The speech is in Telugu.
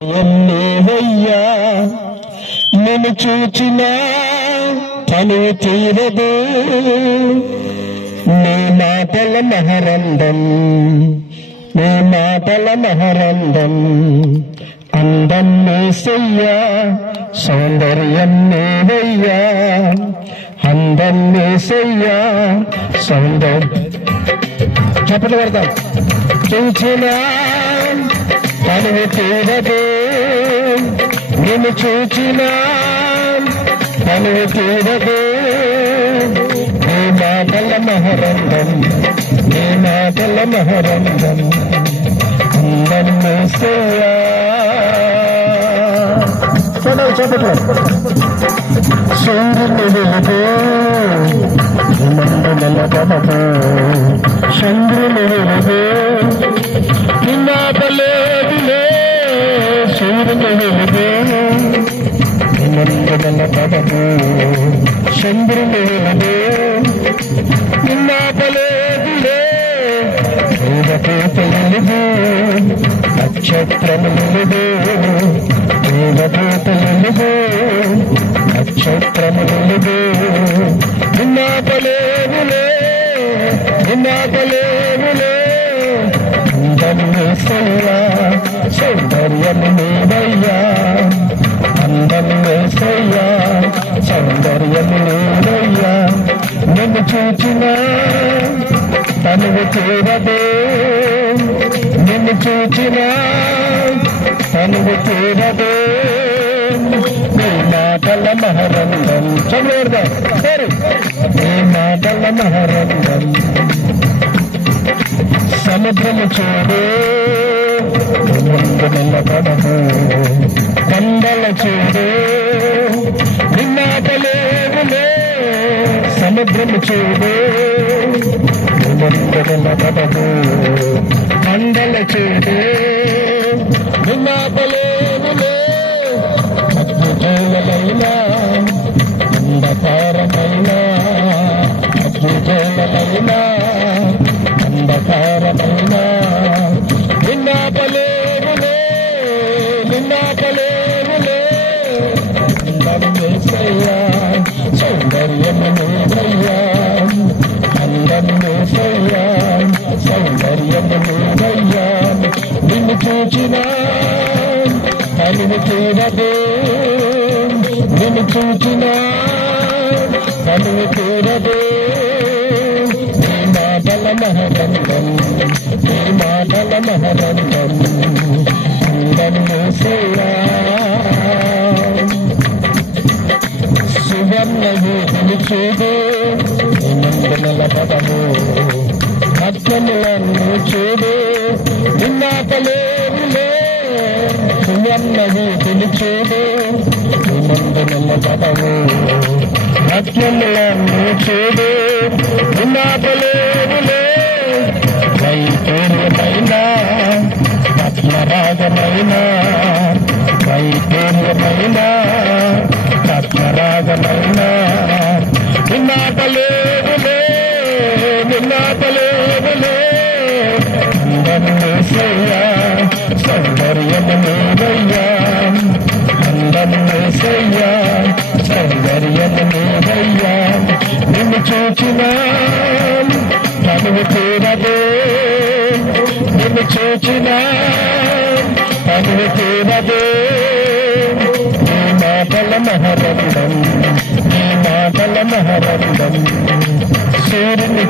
ఎన్నేవయ్యా నిన్ను చూచిన పని తీరదు, నీ మాటల మహరందం, నీ మాటల మహరందం. అందం నేసయ్యా, సౌందర్యం నేవయ్యా, అందం నేసయ్యా, సౌందర్యం. చెప్పలు పడతాం. చూచిన పని తీరదు, నిన్ను చూచిన పని తీరదు, నీ మాటల మహరందం, నీ మాటల మహరందం. అందం నేసయ్యా. చెప్పట్లు. సూర్యుని వెలుగు మండల పదము, చంద్రుని వెలుగు నిన్నాపలేదులే, సూర్యుని వెలుగు మండల పదము, చంద్రుని వెలుగు నిన్నాపలేదులే. దేవదూత వెలుగు, నక్షత్రము వెలుగు, దేవదూత వెలుగు, నక్షత్రము వెలుగు. నిన్నాపలేవులే, నిన్నాపలేవులే. అందం నేసయ్యా, సౌందర్యము నీవయ్యా, అందం నేసయ్యా, సౌందర్యము నీవయ్యా. నిన్ను చూచిన తనువు తీరదు, నిన్ను చూచిన తనువు తీరదు, నీ మాటల మహరందం. చదువుదా సరే, నీ మాటల మహరందం. సముద్రము చూడు ముందు నిలబడము, కొండల చూడు నిన్నాపలేవులే. సముద్రము చూడు ముందు నిలబడము, కొండల చూడు నిన్నాపలేవులే. అగ్నిజోలమైన అంధకారమైన, అగ్నిజోలమైన అంధకారమైన, నిన్నాపలేవులే, నిన్నాపలేవులే. అందం నేసయ్యా, సౌందర్యము నీవయ్యా, అందం నేసయ్యా, సౌందర్యము నీవయ్యా. నిన్ను చూచిన తనువు తీరదు, నిన్ను చూచిన తనువు తీరదు, నీ మాటల మహరందం, నీ మాటల మహరందం. అందం నేసయ్యా. సువర్ణ యూపులు చూడు నిన్నందుల పదము, రత్నములను చూడు నిన్నాపలేవులే. సువర్ణ యూపులు చూడు నిన్నందుల పదము, రత్నములను చూడు నిన్నాపలేవులే. వైపూర్యమైన రత్నరాగమైన, వైపూర్యమైన రత్నరాగమైన, నిన్నాపలేవులే, నిన్నాపలేవులే. అందం నేసయ్యా, సౌందర్యము నీవయ్యా, అందం నేసయ్యా, సౌందర్యము నీవయ్యా. నిన్ను చూచిన తనువు తీరదు, నిన్ను చూచిన తనువు తీరదు, నీ మాటల మహరందం, నీ మాటల మహరందం. సూర్యుని